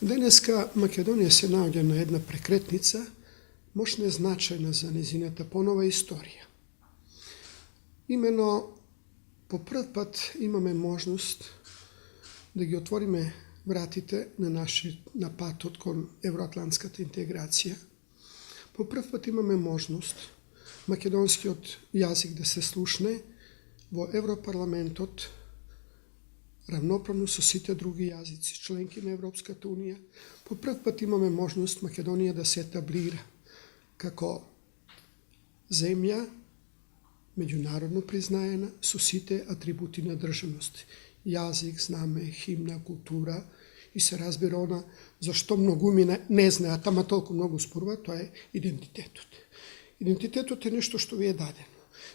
Денеска Македонија се наоѓа на една прекретница, мощно значајна за незината понова историја. Имено, по прв пат имаме можност да ги отвориме вратите на патот кон евроатлантската интеграција. По прв пат имаме можност македонскиот јазик да се слушне во Европарламентот равноправно со сите други јазици, членки на Европската Унија. По прв пат имаме можност Македонија да се етаблира како земја меѓународно признаена со сите атрибути на државност. Јазик, знаме, химна, култура и се разбира она за што многуми не знаат, ама толку многу спорува, тоа е идентитетот. Идентитетот е нешто што ви е дадено.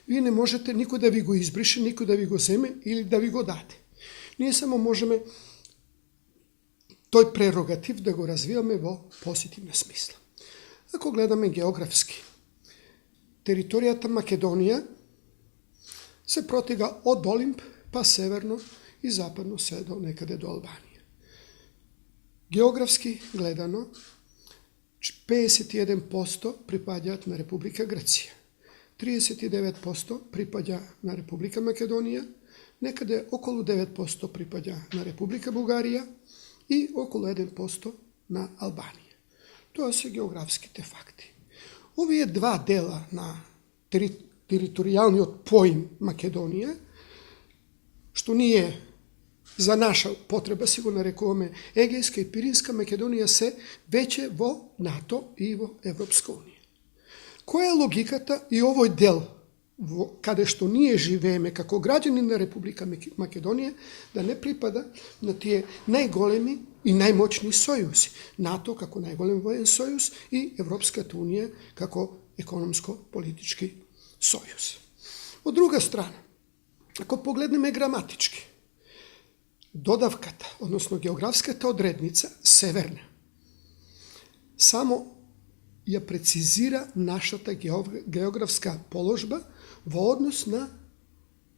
Вие не можете никој да ви го избрише, никој да ви го земе или да ви го даде. Ние само можеме тој прерогатив да го развиваме во позитивна смисла. Ако гледаме географски, територијата Македонија се протега од Олимп па северно и западно се до некаде до Албанија. Географски гледано, 51% припаѓаат на Република Грција, 39% припаѓа на Република Македонија, некаде околу 9% припаѓа на Република Бугарија и околу 1% на Албанија. Тоа се географските факти. Овие два дела на територијалниот поим Македонија, што ние за наша потреба си го нарекуваме Егејска и Пиринска Македонија, се веќе во НАТО и во Европска Унија. Која е логиката и овој дел каде што ние живееме како граѓани на Република Македонија да не припада на тие најголеми и најмоćни сојузи? НАТО како најголем воен сојуз и Европската Унија како економско-политички сојуз. Од друга страна, ако погледнеме граматички, додавката, односно географската одредница, северна, само ја прецизира нашата географска положба во однос на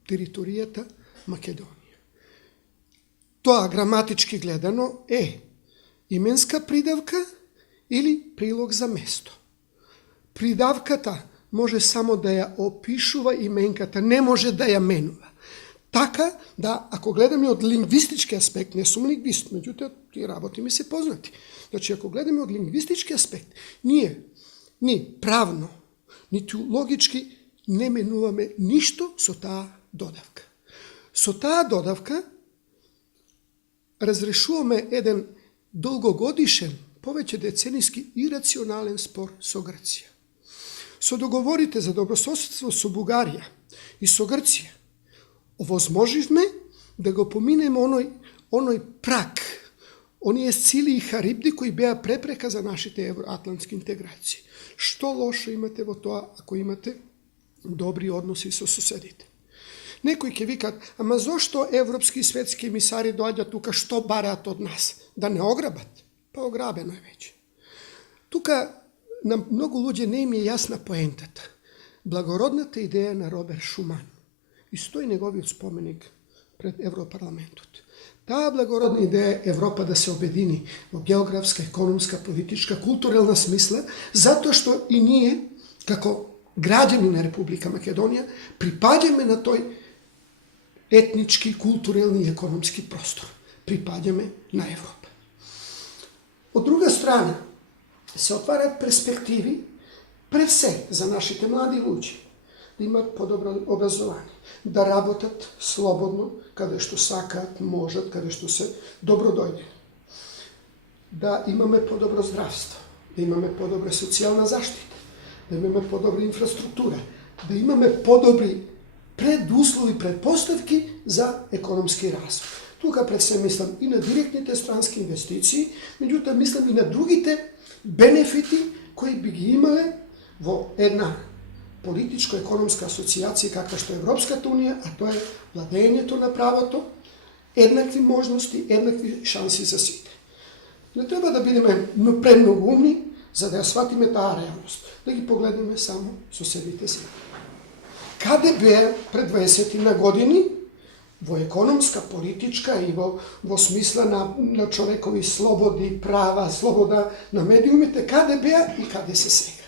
територијата Македонија. Тоа граматички гледано е именска придавка или прилог за место. Придавката може само да ја опишува именката, не може да ја менува. Така да, ако гледаме од лингвистички аспект, не сум лингвист, меѓутоа тие работи ми се познати. Значи, ако гледаме од лингвистички аспект, ние ни правно, ниту логички не менуваме ништо со таа додавка. Со таа додавка разрешуваме еден долгогодишен, повеќе деценијски ирационален спор со Грција. Со договорите за добрососедство со Бугарија и со Грција овозможивме да го поминеме оној прак, оние сили и харибди кои беа препрека за нашите евроатлантски интеграции. Што лошо имате во тоа ако имате добри односи со соседите? Некои ќе викат, ама зошто европски и светски емисари доаѓаат тука, што бараат од нас? Да не ограбат? Па ограбено е веќе. Тука на многу луѓе не им е јасна поентата. Благородната идеја на Роберт Шуман и стои неговиот споменик пред Европарламентот. Таа благородна идеја е Европа да се обедини во географска, економска, политичка, културелна смисла, затоа што и ние, како граѓани на Република Македонија, припаѓаме на тој етнички, културелни и економски простор. Припаѓаме на Европа. Од друга страна, се отварат перспективи пред се за нашите млади луѓе, да имат подобро образование, да работат слободно, каде што сакаат, можат, каде што се добродојдени. Да имаме подобро здравство, да имаме подобра социјална заштита, да имаме подобра инфраструктура, да имаме подобри предуслови, предпоставки за економски развој. Тука пред се мислам и на директните странски инвестиции, меѓутоа мислам и на другите бенефити кои би ги имале во една политичко-економска асоциација каква што е Европската Унија, а тоа е владењето на правото, еднакви можности, еднакви шанси за сите. Не треба да бидеме премногу умни за да ја сватиме таа реалност, да ги погледнеме само соседните земји. Каде беа пред 20 на години во економска, политичка и во смисла на човекови слободи, права, слобода на медиумите, каде беа и каде се сега.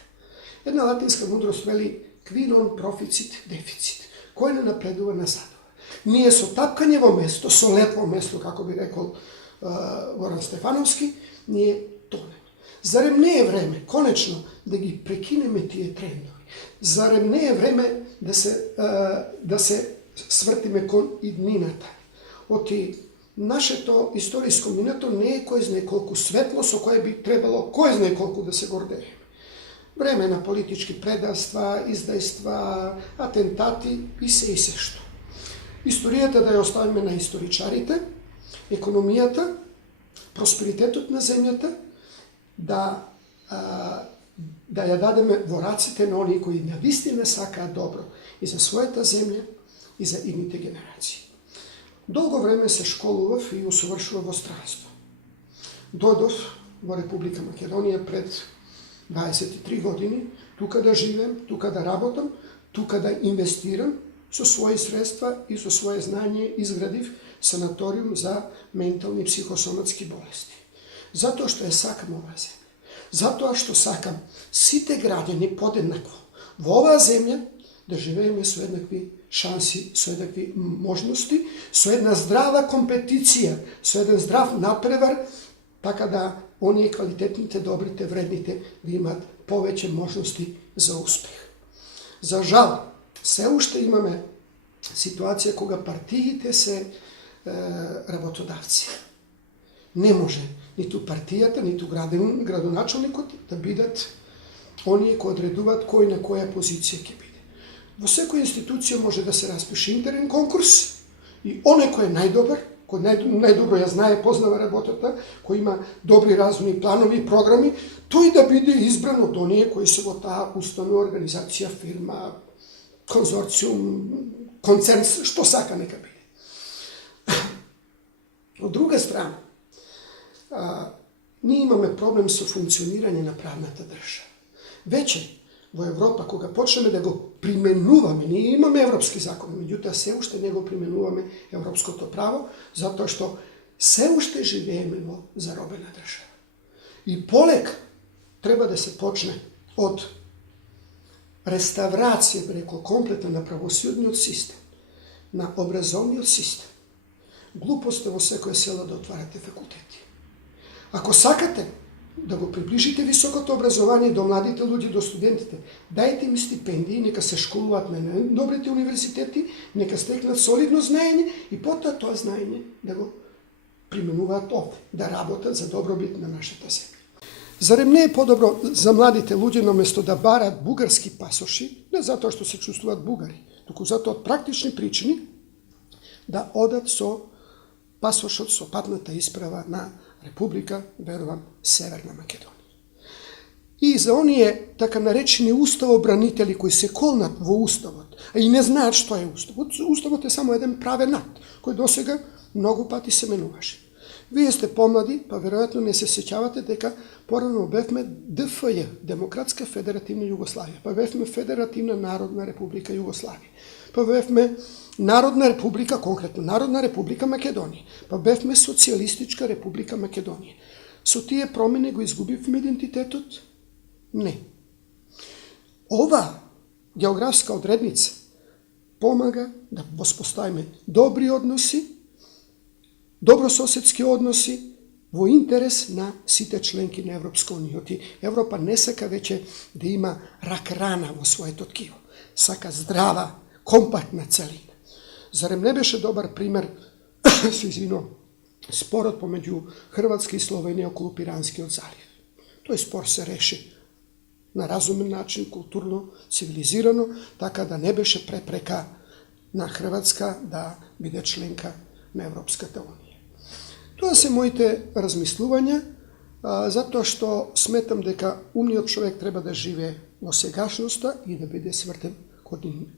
Една латинска мудрост вели qui non proficit deficit, кој не напредува назадува. Ние со тапкање во место, со лет во место, како би рекол Горан Стефановски, ние тонеме. Зарем не е време, конечно, да ги прекинеме тие трендови? Зарем не е време да се свртиме кон иднината? Оти нашето историско минато не е кој знае колку светло, со кое би требало кој знае колку да се гордееме. Време на политички предавства, издајства, атентати и се што. Историјата да ја оставиме на историчарите, економијата, просперитетот на земјата, да ја дадеме во раците на оние кои навистина сакаат добро и за својата земја и за идните генерации. Долго време се школував и усовршував во странство. Дојдов во Република Македонија пред 23 години, тука да живеем, тука да работам, тука да инвестирам, со своји средства и со своје знање изградив санаториум за ментални и психосоматски болести. Затоа што ја сакам оваа земја. Затоа што сакам сите граѓани подеднакво во оваа земја да живееме со еднакви шанси, со еднакви можности, со една здрава компетиција, со еден здрав напревар, така да оние квалитетните, добрите, вредните да имат повеќе можности за успех. За жал, се уште имаме ситуација кога партиите се работодавци. Не може ниту партијата, ниту градоначалникот да бидат оние кои одредуваат кој на која позиција ќе биде. Во секоја институција може да се распише интерен конкурс и оној кој е најдобар, кој најдобро ја знае, познава работата, кој има добри разумни планови и програми, тој да биде избран од оние кои се во таа установа, организација, фирма, конзорциум, концерн, што сака нека биде. Од друга страна, ние имаме проблем со функционирање на правната држава. Веќе во Европа, кога почнеме да го применуваме, ние имаме европски закони, меѓутоа се уште не го применуваме европското право, затоа што се уште живееме во заробена држава. И полека треба да се почне од реставрација, преко комплета на правосудниот систем, на образовниот систем. Глупост е во секоја село да отварате факултети. Ако сакате да го приближите високото образование до младите луѓе, до студентите, дајте им стипендии, нека се школуваат на добрите универзитети, нека стекнат солидно знаење и потоа тоа знаење да го применуваат овде, да работат за добробит на нашата земја. Зарем не е подобро за младите луѓе, наместо да барат бугарски пасоши, не затоа што се чувствуваат бугари, туку затоа од практични причини, да одат со пасошот, со патната исправа на Република, верувам, Северна Македонија. И за оние така наречени уставобранители кои се колнат во уставот, а и не знаат што е уставот. Уставот е само еден правен акт, кој досега многу пати се менуваше. Вие сте помлади, па веројатно не се сеќавате дека порано бевме ДФЈ, Демократска федеративна Југославија, па бевме Федеративна народна република Југославија, па бевме Народна република, конкретно Народна република Македонија, па бевме Социјалистичка република Македонија. Со тие промени го изгубивме идентитетот? Не. Ова географска одредница помага да воспоставиме добри односи, добрососедски односи во интерес на сите членки на Европска унија. Европа не сака веќе да има рак-рана во своето ткиво. Сака здрава, компактна целина. Зарем не беше добар пример, спорот помеѓу Хрватска и Словенија околу Пиранскиот залив? Тој спор се реши на разумен начин, културно, цивилизирано, така да не беше препрека на Хрватска да биде членка на Европската унија. Тоа се моите размислувања, затоа што сметам дека умниот човек треба да живее во сегашноста и да биде свртен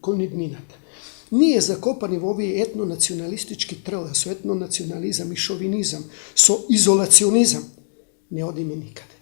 кон иднината. Ние закопани во овие етнонационалистички трла, со етнонационализам и шовинизам, со изолационизам, не одиме никаде.